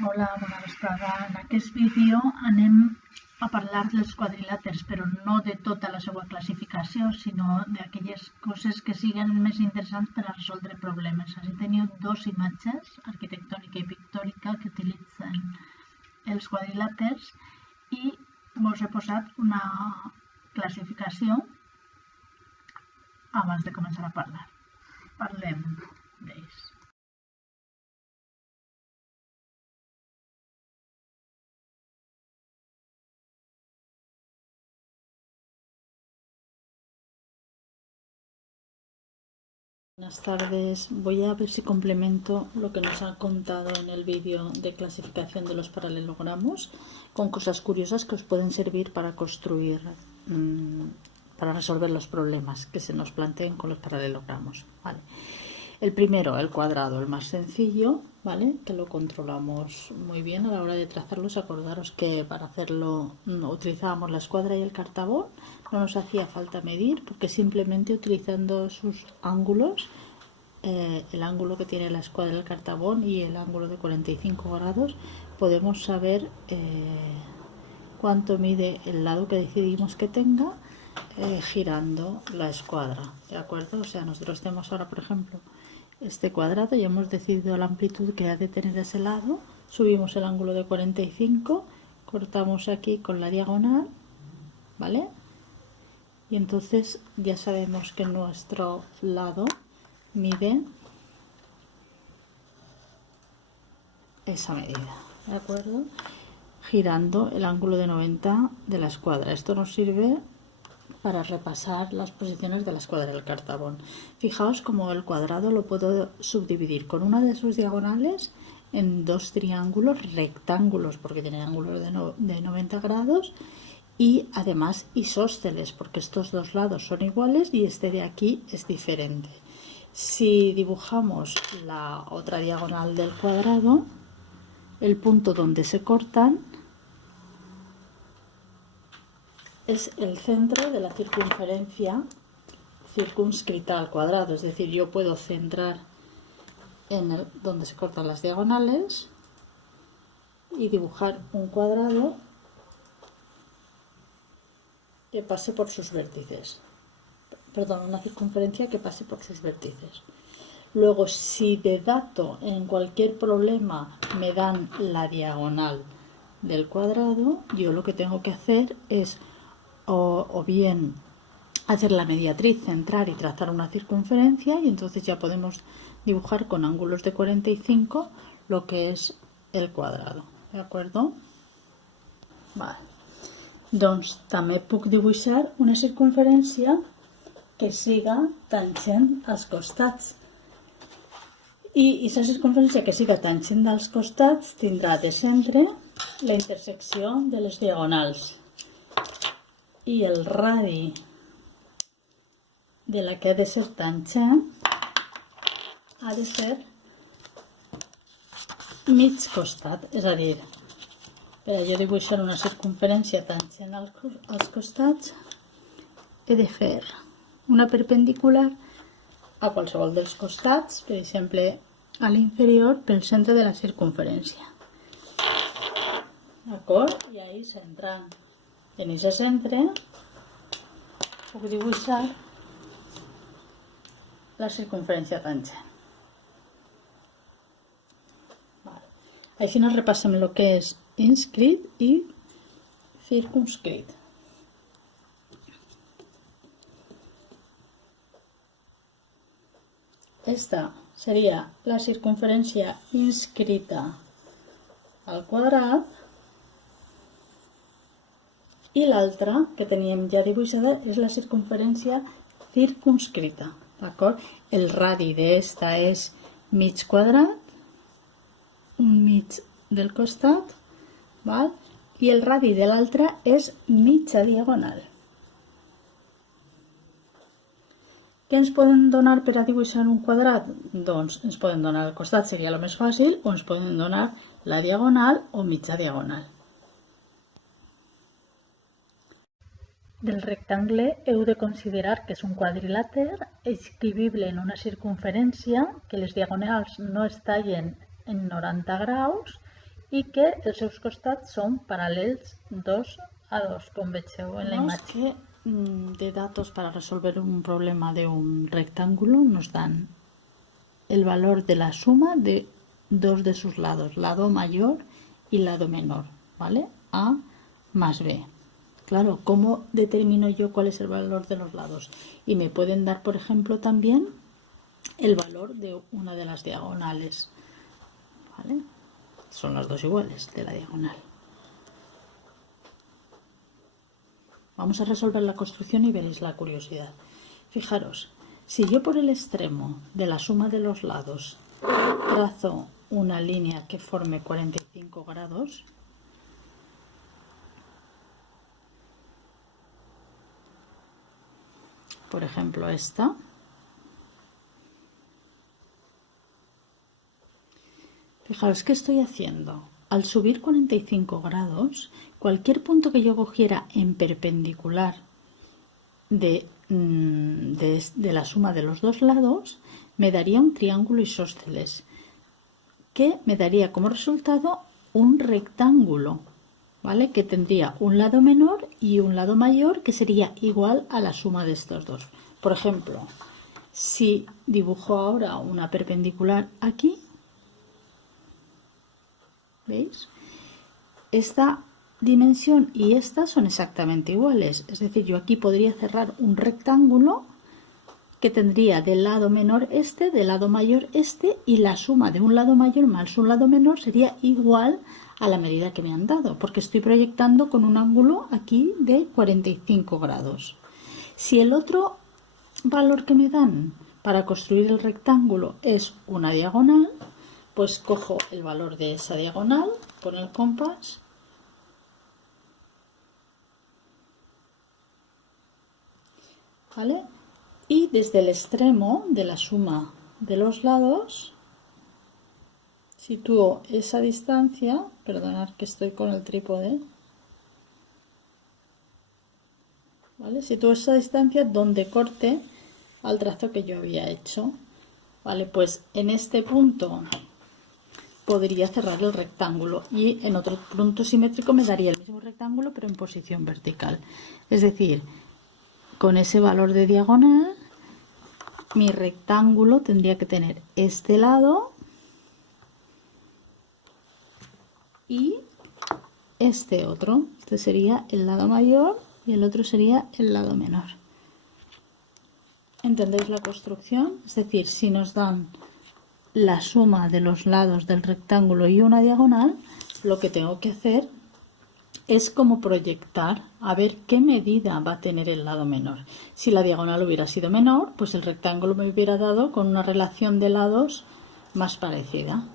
Hola, bona vesprada. En aquest vídeo anem a parlar dels quadrilàters, però no de tota la seva classificació, sinó d'aquelles coses que siguen més interessants per a resoldre problemes. Així teniu dos imatges, arquitectònica i pictòrica, que utilitzen els quadrilàters i vos he posat una classificació abans de començar a parlar. Parlem d'ells. Buenas tardes, voy a ver si complemento lo que nos han contado en el vídeo de clasificación de los paralelogramos con cosas curiosas que os pueden servir para construir, para resolver los problemas que se nos planteen con los paralelogramos. ¿Vale? El primero, el cuadrado, el más sencillo, ¿vale? Que lo controlamos muy bien a la hora de trazarlos. Acordaros que para hacerlo utilizábamos la escuadra y el cartabón. No nos hacía falta medir porque simplemente utilizando sus ángulos, el ángulo que tiene la escuadra y el cartabón y el ángulo de 45 grados, podemos saber cuánto mide el lado que decidimos que tenga girando la escuadra, ¿de acuerdo? O sea, nosotros tenemos ahora, por ejemplo, este cuadrado y hemos decidido la amplitud que ha de tener ese lado, subimos el ángulo de 45, cortamos aquí con la diagonal, ¿vale? Y entonces ya sabemos que nuestro lado mide esa medida, ¿de acuerdo? Girando el ángulo de 90 de la escuadra. Esto nos sirve para repasar las posiciones de la escuadra del cartabón. Fijaos como el cuadrado lo puedo subdividir con una de sus diagonales en dos triángulos rectángulos, porque tienen ángulos de 90 grados, y además isósceles, porque estos dos lados son iguales y este de aquí es diferente. Si dibujamos la otra diagonal del cuadrado, el punto donde se cortan es el centro de la circunferencia circunscrita al cuadrado, es decir, yo puedo centrar en donde se cortan las diagonales y dibujar un cuadrado que pase por sus vértices, perdón, una circunferencia que pase por sus vértices. Luego, si de dato en cualquier problema me dan la diagonal del cuadrado, yo lo que tengo que hacer es o bien hacer la mediatriz, centrar y trazar una circunferencia, y entonces ya podemos dibujar con ángulos de 45 lo que es el cuadrado, ¿de acuerdo? Vale. Doncs també puc dibuixar una circunferència que siga tangent als costats. I aquesta circunferència que siga tangent dels costats tindrà de centre la intersecció de les diagonals. I el radi de la que ha de ser tangent ha de ser mig costat, és a dir, per a jo dibuixar una circunferència tangent als costats he de fer una perpendicular a qualsevol dels costats, per exemple a l'inferior pel centre de la circunferència. D'acord? I ahí centrant en aquest centre puc dibuixar la circunferència tangent. Vale. Així nos repassem el que és inscrit i circunscrit. Esta seria la circunferència inscrita al quadrat i l'altra que teníem ja dibuixada és la circunferència circunscrita. D'acord? El radi d'esta és mig quadrat, un mig del costat, val? I el radi de l'altra és mitja diagonal. Què ens poden donar per a dibuixar un quadrat? Doncs ens poden donar el costat, seria el més fàcil, o ens poden donar la diagonal o mitja diagonal. Del rectangle heu de considerar que és un quadrilàter escrivible en una circunferència, que les diagonals no es tallen en 90 graus i que els seus costats són paral·lels 2 a 2, com vegeu en la imatge. Que de datos para resolver un problema de un rectángulo nos dan el valor de la suma de dos de sus lados, lado mayor y lado menor, ¿vale? A más B. Claro, ¿cómo determino yo cuál es el valor de los lados? Y me pueden dar, por ejemplo, también el valor de una de las diagonales, ¿vale? Son las dos iguales de la diagonal. Vamos a resolver la construcción y veréis la curiosidad. Fijaros, si yo por el extremo de la suma de los lados trazo una línea que forme 45 grados, por ejemplo esta, fijaros qué estoy haciendo. Al subir 45 grados, cualquier punto que yo cogiera en perpendicular de la suma de los dos lados me daría un triángulo isósceles que me daría como resultado un rectángulo, ¿vale? Que tendría un lado menor y un lado mayor que sería igual a la suma de estos dos. Por ejemplo, si dibujo ahora una perpendicular aquí, ¿veis? Esta dimensión y esta son exactamente iguales, es decir, yo aquí podría cerrar un rectángulo que tendría del lado menor este, del lado mayor este, y la suma de un lado mayor más un lado menor sería igual a la medida que me han dado, porque estoy proyectando con un ángulo aquí de 45 grados. Si el otro valor que me dan para construir el rectángulo es una diagonal, pues cojo el valor de esa diagonal con el compás ¿vale? Y desde el extremo de la suma de los lados sitúo esa distancia, perdonad que estoy con el trípode, ¿vale? Sitúo esa distancia donde corte al trazo que yo había hecho, ¿vale? Pues en este punto podría cerrar el rectángulo y en otro punto simétrico me daría el mismo rectángulo pero en posición vertical. Es decir, con ese valor de diagonal mi rectángulo tendría que tener este lado y este otro. Este sería el lado mayor y el otro sería el lado menor. ¿Entendéis la construcción? Es decir, si nos dan la suma de los lados del rectángulo y una diagonal, lo que tengo que hacer es como proyectar a ver qué medida va a tener el lado menor. Si la diagonal hubiera sido menor, pues el rectángulo me hubiera dado con una relación de lados más parecida.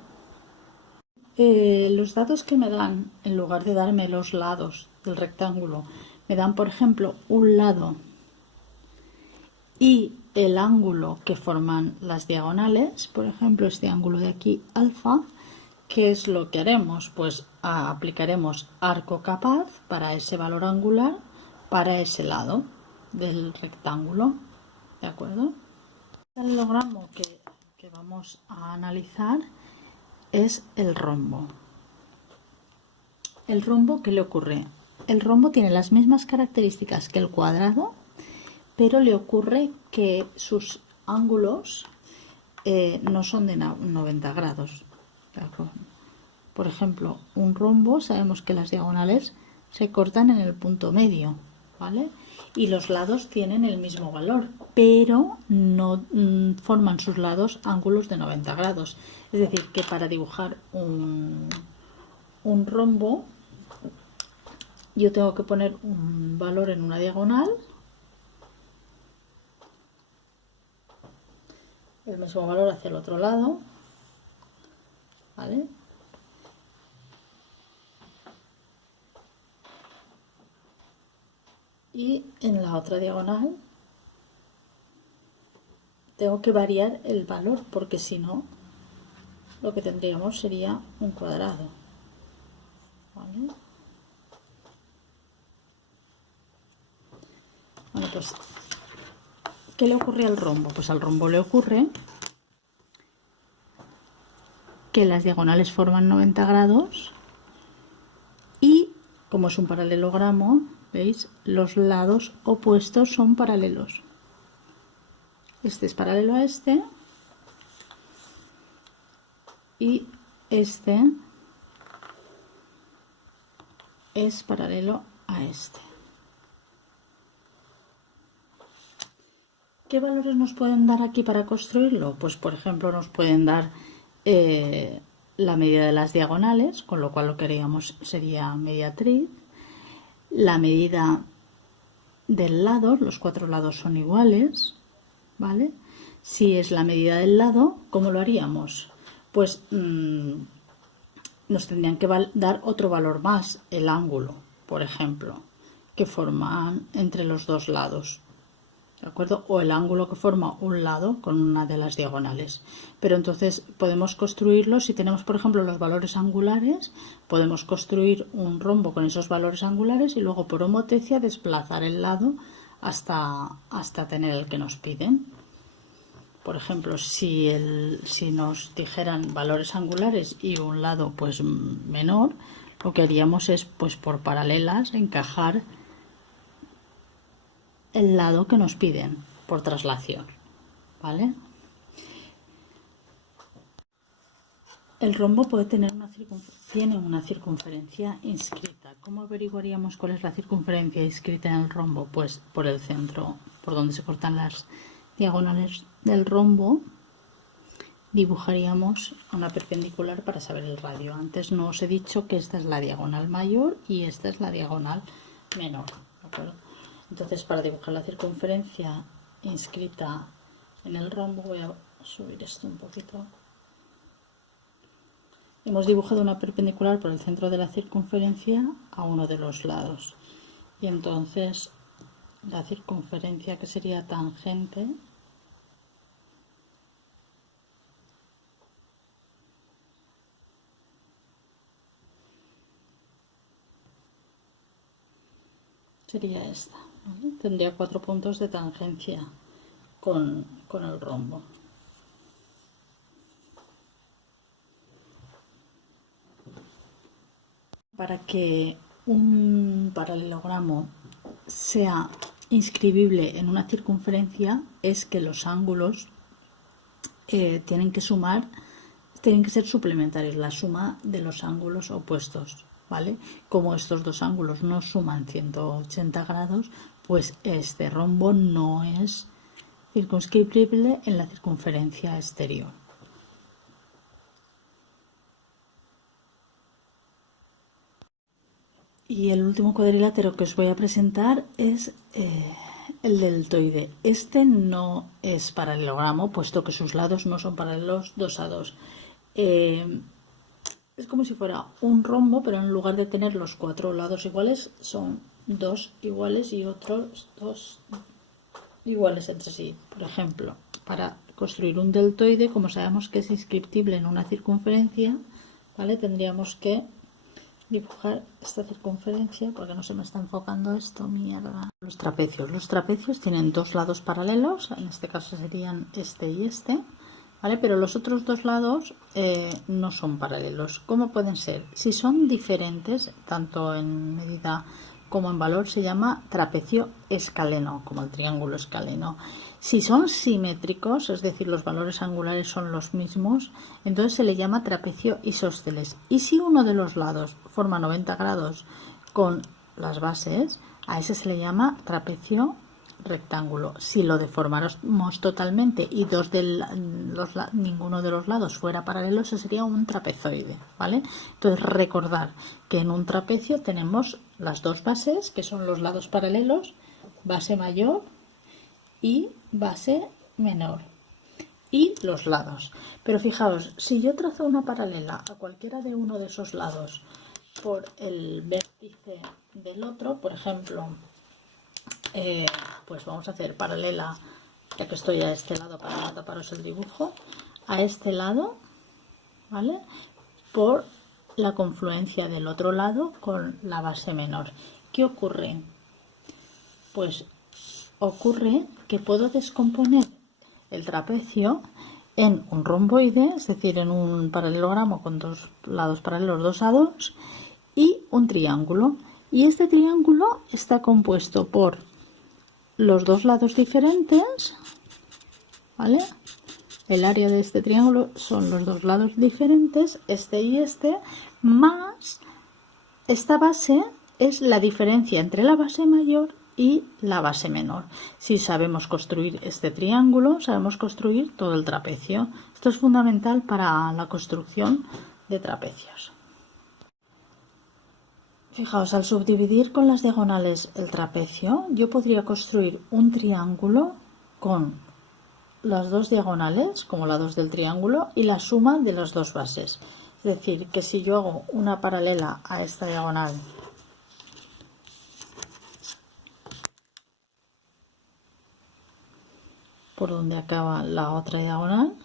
Los datos que me dan, en lugar de darme los lados del rectángulo, me dan, por ejemplo, un lado y el ángulo que forman las diagonales, por ejemplo, este ángulo de aquí, alfa. ¿Qué es lo que haremos? Pues aplicaremos arco capaz para ese valor angular para ese lado del rectángulo, ¿de acuerdo? El paralelogramo que vamos a analizar es el rombo. ¿El rombo qué le ocurre? El rombo tiene las mismas características que el cuadrado, pero le ocurre que sus ángulos no son de 90 grados. Por ejemplo, un rombo sabemos que las diagonales se cortan en el punto medio, ¿vale? Y los lados tienen el mismo valor, pero no forman sus lados ángulos de 90 grados. Es decir, que para dibujar un rombo yo tengo que poner un valor en una diagonal, el mismo valor hacia el otro lado, ¿vale? Y en la otra diagonal tengo que variar el valor, porque si no, lo que tendríamos sería un cuadrado, ¿vale? Bueno, pues, ¿qué le ocurre al rombo? Pues al rombo le ocurre que las diagonales forman 90 grados, como es un paralelogramo, ¿veis? Los lados opuestos son paralelos. Este es paralelo a este y este es paralelo a este. ¿Qué valores nos pueden dar aquí para construirlo? Pues por ejemplo nos pueden dar la medida de las diagonales, con lo cual lo que haríamos sería mediatriz. La medida del lado, los 4 lados son iguales, ¿vale? Si es la medida del lado, ¿cómo lo haríamos? Pues nos tendrían que dar otro valor más, el ángulo, por ejemplo, que forman entre los dos lados. ¿De acuerdo? O el ángulo que forma un lado con una de las diagonales. Pero entonces podemos construirlo, si tenemos por ejemplo los valores angulares, podemos construir un rombo con esos valores angulares y luego por homotecia desplazar el lado hasta tener el que nos piden. Por ejemplo, si nos dijeran valores angulares y un lado pues menor, lo que haríamos es pues por paralelas encajar el lado que nos piden por traslación, ¿vale? El rombo puede tener tiene una circunferencia inscrita. ¿Cómo averiguaríamos cuál es la circunferencia inscrita en el rombo? Pues por el centro, por donde se cortan las diagonales del rombo, dibujaríamos una perpendicular para saber el radio. Antes no os he dicho que esta es la diagonal mayor y esta es la diagonal menor, ¿de acuerdo? Entonces, para dibujar la circunferencia inscrita en el rombo, voy a subir esto un poquito. Hemos dibujado una perpendicular por el centro de la circunferencia a uno de los lados. Y entonces, la circunferencia, que sería tangente, sería esta, ¿vale? Tendría 4 puntos de tangencia con el rombo. Para que un paralelogramo sea inscribible en una circunferencia es que los ángulos tienen que ser suplementarios, la suma de los ángulos opuestos, ¿vale? Como estos dos ángulos no suman 180 grados, pues este rombo no es circunscribible en la circunferencia exterior. Y el último cuadrilátero que os voy a presentar es el deltoide. Este no es paralelogramo, puesto que sus lados no son paralelos 2 a 2. Es como si fuera un rombo, pero en lugar de tener los 4 lados iguales, son 2 iguales y otros 2 iguales entre sí. Por ejemplo, para construir un deltoide, como sabemos que es inscriptible en una circunferencia, ¿vale? Tendríamos que dibujar esta circunferencia, porque no se me está enfocando esto, mierda. Los trapecios tienen 2 lados paralelos, en este caso serían este y este, ¿vale? Pero los otros 2 lados no son paralelos. ¿Cómo pueden ser? Si son diferentes, tanto en medida como en valor, se llama trapecio escaleno, como el triángulo escaleno. Si son simétricos, es decir, los valores angulares son los mismos, entonces se le llama trapecio isósceles. Y si uno de los lados forma 90 grados con las bases, a ese se le llama trapecio rectángulo. Si lo deformáramos totalmente y ninguno de los lados fuera paralelo, eso sería un trapezoide, ¿vale? Entonces recordar que en un trapecio tenemos las dos bases, que son los lados paralelos, base mayor y base menor, y los lados. Pero fijaos, si yo trazo una paralela a cualquiera de uno de esos lados por el vértice del otro, por ejemplo, pues vamos a hacer paralela, ya que estoy a este lado para no taparos el dibujo, a este lado, ¿vale? Por la confluencia del otro lado con la base menor. ¿Qué ocurre? Pues ocurre que puedo descomponer el trapecio en un romboide, es decir, en un paralelogramo con 2 lados paralelos 2 a 2, y un triángulo. Y este triángulo está compuesto por los dos lados diferentes, ¿vale? El área de este triángulo son los dos lados diferentes, este y este, más esta base es la diferencia entre la base mayor y la base menor. Si sabemos construir este triángulo, sabemos construir todo el trapecio. Esto es fundamental para la construcción de trapecios. Fijaos, al subdividir con las diagonales el trapecio, yo podría construir un triángulo con las dos diagonales, como lados del triángulo, y la suma de las dos bases. Es decir, que si yo hago una paralela a esta diagonal por donde acaba la otra diagonal,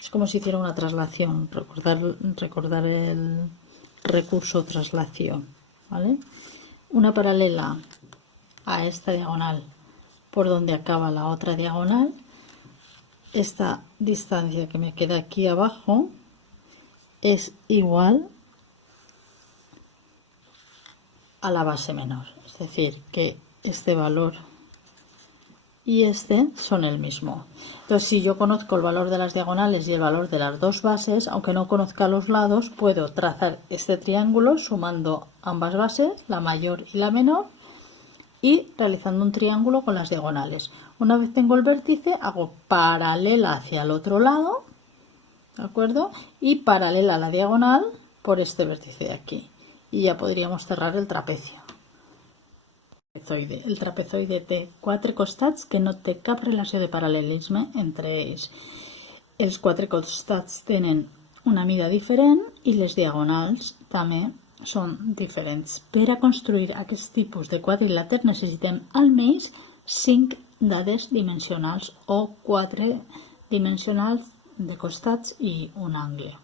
es como si hiciera una traslación, recordar el recurso traslación, ¿vale? Una paralela a esta diagonal por donde acaba la otra diagonal, esta distancia que me queda aquí abajo es igual a la base menor, es decir, que este valor y este son el mismo. Entonces, si yo conozco el valor de las diagonales y el valor de las dos bases, aunque no conozca los lados, puedo trazar este triángulo sumando ambas bases, la mayor y la menor, y realizando un triángulo con las diagonales. Una vez tengo el vértice, hago paralela hacia el otro lado, ¿de acuerdo? Y paralela a la diagonal por este vértice de aquí. Y ya podríamos cerrar el trapecio. El trapezoide té 4 costats que no té cap relació de paral·lelisme entre ells. Els 4 costats tenen una mida diferent i les diagonals també són diferents. Per a construir aquest tipus de quadrilàter necessitem almenys 5 dades dimensionals o 4 dimensionals de costats i un angle.